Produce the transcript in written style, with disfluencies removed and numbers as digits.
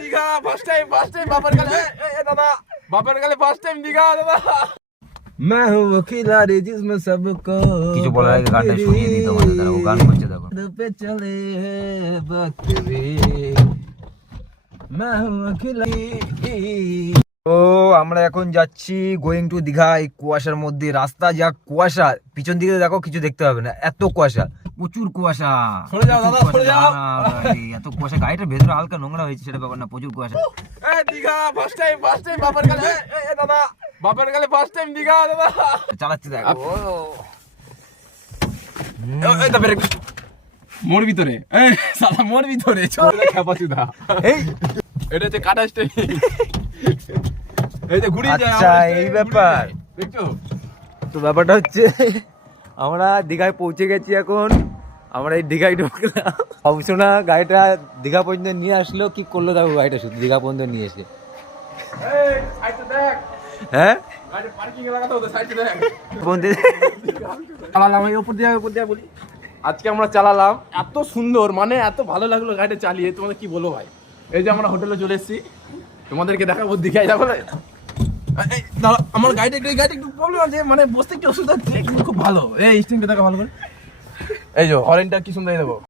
Digha first time বাপের গালে দাদা বাপের গালে ফার্স্ট টাইম দীঘা দাদা। मैं हूँ वो खिलाड़ी जिसमें सबको কিছু বলার আগে গানটা শুনিয়ে দিই তোমাদের, তারা ও গান করছে দেখো। पे चले वक्त भी मैं हूँ वो खिलाड़ी। তো আমরা এখন যাচ্ছি গোয়িং টু দীঘা। এই কুয়াশার মধ্যে রাস্তা যা কুয়াশা, পিছন দিকে দেখো কিছু দেখতে পাবে না, এত কুয়াশা, প্রচুর কুয়াশা। সরে যাও দাদা, সরে যাও। এত কুয়াশা, গাড়িটার ভেতরে হালকা নোংরা হয়েছে সেটা ব্যাপার না, প্রচুর কুয়াশা। দীঘা ফার্স্ট টাইম বাপের গালে দাদা বাপের গালে ফার্স্ট টাইম দীঘা দাদা। চালাচ্ছি দেখো। মোর ভিতরে সালা মোর ভিতরে খেপাচুদা। এই এটা হচ্ছে কাটা স্টেজ, এই যে ঘুরে যায়। আচ্ছা এই ব্যাপার। দেখছো তো ব্যাপারটা হচ্ছে আমরা দীঘায় পৌঁছে গেছি এখন। আমরা এই দীঘায় ঢুকলাম, অবশ্যই গাড়িটা দীঘা পর্যন্ত নিয়ে আসলো, কি করলো দেখো গাড়িটা, শুধু দীঘা পর্যন্ত নিয়ে এসে। এই সাইডে দেখ, হ্যাঁ গাড়ি পার্কিং এ লাগাতে হবে, সাইডে দেখ। বন্ধু চালালাম এই উপর দিয়ে বলি, আজকে আমরা চালালাম, এত সুন্দর, মানে এত ভালো লাগলো গাড়িটা চালিয়ে, তোমাদের কি বলবো ভাই। এই যে আমরা হোটেলে চলে এসেছি, তোমাদেরকে দেখাবো দীঘায় যাবো। এই দাঁড়া, আমার গাড়িটা একটু প্রবলেম আছে, মানে বসতে একটু অসুবিধা হচ্ছে, কিন্তু খুব ভালো। এই স্টিংটা দেখা ভালো করে, এই যে হরেনটা কি সুন্দর দেবো।